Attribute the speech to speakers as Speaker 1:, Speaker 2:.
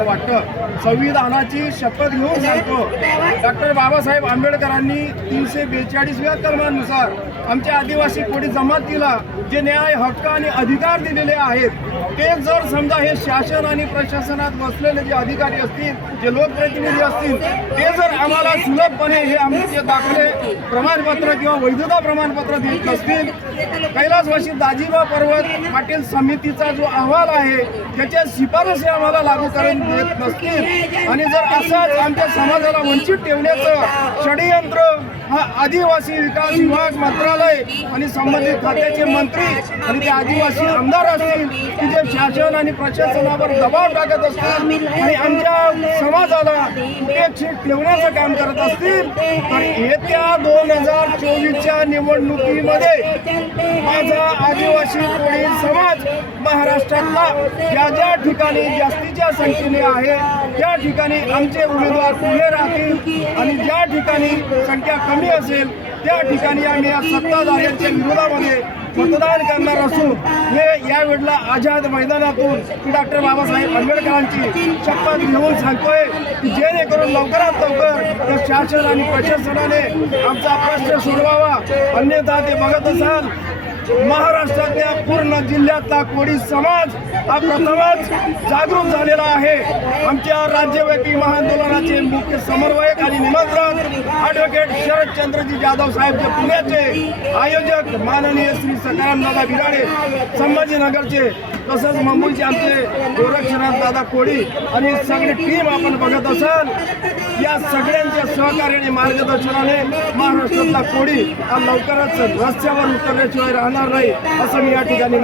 Speaker 1: असं वाटतं. संविधानाची शपथ घेऊन सांगतो. डॉक्टर बाबासाहेब आंबेडकरांनी तीनशे बेचाळीसव्या कलमानुसार आमच्या आदिवासी कोळी जमातीला जे न्याय हक्क आणि अधिकार दिलेले आहेत ते जर समजा हे शासन आणि प्रशासनात बसलेले जे अधिकारी असतील जे लोकप्रतिनिधी असतील ते जर आम्हाला सुलभपणे हे आमचे दाखले प्रमाणपत्र किंवा वैधता प्रमाणपत्र देत असतील कैलासवाशी दाजीबा पर्वत पाटील समितीचा जो अहवाल आहे त्याच्या शिफारसी आम्हाला लागू करून देत नसतील. आणि जर असंच आमच्या समाजाला वंचित ठेवण्याचं षडयंत्र हा आदिवासी विकास विभाग मंत्रालय आणि संबंधित खात्याचे मंत्री आणि ते आदिवासी आमदार असतील की जे शासन आणि प्रशासनावर दबाव टाकत असतील आणि आमच्या समाजाला उपेक्षित ठेवण्याचं काम करत असतील तर येत्या दोन हजार चोवीसच्या निवडणुकीमध्ये माझा आदिवासी कोळी समाज महाराष्ट्रातला ज्या ज्या ठिकाणी जास्तीच्या संख्येने आहे त्या ठिकाणी आमचे उमेदवार पुढे राहतील आणि ज्या ठिकाणी संख्या कमी असेल त्या ठिकाणी आम्ही या सत्ताधाऱ्यांच्या विरोधामध्ये मतदान करणार असून हे यावेळेला आझाद मैदानातून मी डॉक्टर बाबासाहेब आंबेडकरांची शपथ घेऊन सांगतोय की जेणेकरून लवकरात लवकर या शासन आणि प्रशासनाने आमचा प्रश्न सोडवावा. अन्यथा ते बघत असाल महाराष्ट्रातल्या पूर्ण जिल्ह्यातला कोळी समाज हा प्रथमच जागरूक झालेला आहे. आमच्या राज्यव्यापी महाआंदोलनाचे मुख्य समन्वयक आणि निमंत्रण ॲडव्होकेट शरदचंद्रजी जाधव साहेब जे पुण्याचे आयोजक माननीय श्री सकाराम दादा बिराडे संभाजीनगरचे तसंच मुंबईचे आमचे गोरक्षनाथ दादा कोळी आणि सगळी टीम आपण बघत असाल या सगळ्यांच्या सहकार्याने मार्गदर्शनाने महाराष्ट्रातला कोळी हा लवकरच रस्त्यावर उतरल्याशिवाय राहणार नाही असं मी या ठिकाणी